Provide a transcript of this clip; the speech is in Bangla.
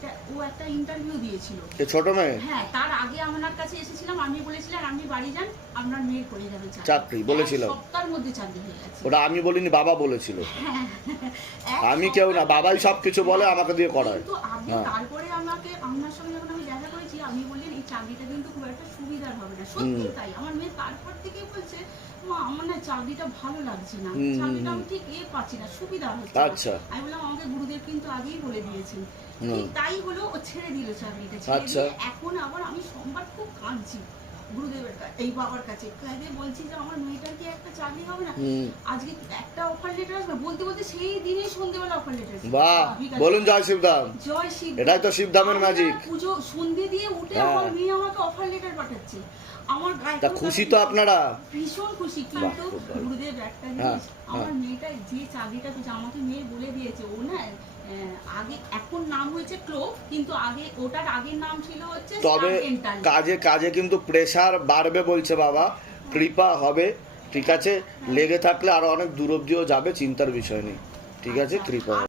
এটা ও একটা ইন্টারভিউ দিয়েছিল। এ ছোট মেয়ে? হ্যাঁ, তার আগে আমার কাছে এসেছিলাম, আমি বলেছিলাম আপনি বাড়ি যান, আপনার মেয়ে করে যাবে চাকরি বলেছিলাম। সপ্তাহের মধ্যে চাকরি হয়ে গেছে। ওটা আমি বলিনি, বাবা বলেছিল। হ্যাঁ, আমি কেউ না, বাবাই সব কিছু বলে, আমাকে দিয়ে করায়। কিন্তু আগে তারপরে আমাকে আপনার সঙ্গে যখন আমি দেখা করেছি, আমি বললেন এই চাকরিটা কিন্তু খুব একটা সুবিধার হবে না। সত্যি তাই, আমার মেয়ে তারপর থেকে বলছে মা আমার না চাকরিটা ভালো লাগছে না, চাকরিটা আমি ঠিক পাচ্ছি না, সুবিধা হচ্ছে না। আচ্ছা, আমি বললাম আমাকে গুরুদেব কিন্তু আগেই বলে দিয়েছেন। ঠিক তাই হলো, ও ছেড়ে দিল চাকরিটা। আচ্ছা, এখন আবার আমি সোমবার খুব কাঁদছি গুরুদেবের এই বাবার কাছে, কাঁদে বলছি যে আমার মেয়েটার কি একটা চাকরি হবে না, আজকে একটা অফার লেটার আসবে, বলতে বলতে সেই দিনই সন্ধ্যেবেলা অফার লেটার। বাহ, বলুন জয় শিবধাম। জয় শিব, এটাই তো শিবধামের ম্যাজিক। পুজো সন্ধ্যে দিয়ে উঠে আমার মেয়ে আমাকে অফার লেটার পাঠাচ্ছে। আমার তা খুশি তো আপনারা? ভীষণ খুশি। কিন্তু গুরুদেব একটা জিনিস, আমার মেয়েটা যে চাকরিটা পেয়েছে আমাকে মেয়ে বলে দিয়েছে, ও না আগে এখন নাম হয়েছে ক্লো, কিন্তু আগে ওটার আগের নাম ছিল হচ্ছে। তবে কাজে কাজে কিন্তু প্রেসার বাড়বে বলছে বাবা, কৃপা হবে, ঠিক আছে? লেগে থাকলে আরো অনেক দূর অব্দিও যাবে, চিন্তার বিষয় নেই, ঠিক আছে? কৃপা।